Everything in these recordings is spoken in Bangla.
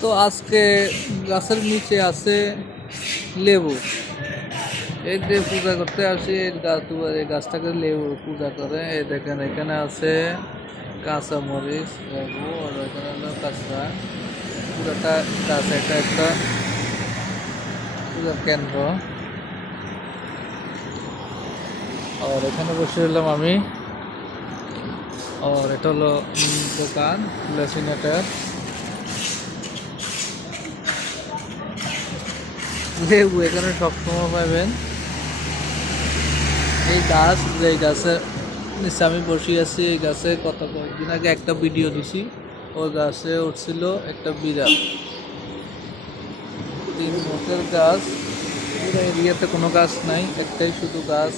তো আজকে গাছের নিচে আছে লেবু। এই যে পূজা করতে আসি, এই গাছটাকে লেবু পূজা করে। এই দেখেন এখানে আছে কাঁচা মরিচ, লেবু, আর এখানে হলো কাঁচা। পুরোটা গাছ একটা পূজার কেন্দ্র। আর এখানে বসে রইলাম আমি। আর এটা হলো দোকান লেসিনেটার। লেবু এখানে সবসময় পাবেন। এই গাছ, যে গাছের নিচে আমি বসে আছি, এই গাছে কয়েকদিন আগে একটা ভিডিও দিছি। ওই গাছে উঠছিল একটা বিড়াল। 3 বছর গাছ, পুরো এরিয়াতে কোনো গাছ নাই, একটাই শুধু গাছ।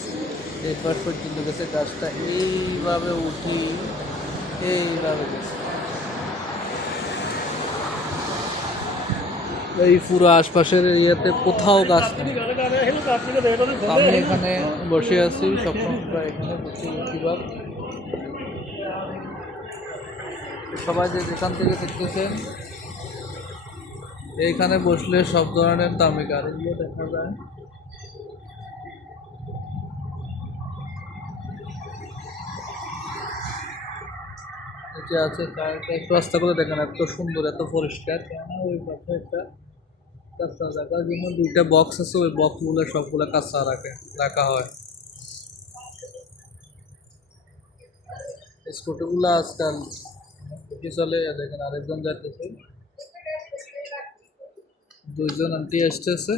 এরপর পর্যন্ত গেছে গাছটা এইভাবে উঠি, এইভাবে গেছে। এই পুরো আশপাশের এরিয়াতে কোথাও গাছ নেই। আমি এখানে বসে আছি সবসময়, এখানে বসে বেশিরভাগ। সবাই যে যেখান থেকে দেখতেছেন, এইখানে বসলে সব ধরনের দামি গাড়িগুলো দেখা যায়। যে আছে একটু রাস্তা করে দেখেন, এত সুন্দর, এত পরিষ্কার। কেননা ওই পাশে একটা কাঁচা জায়গার জন্য 2টা বক্স আছে, ওই বক্সগুলো সবগুলো কাঁচা রাখা হয়। স্কুটিগুলো আজকাল বেশি চলে। দেখেন আরেকজন যাইতেছে, 2জন আন্টি আসতেছে।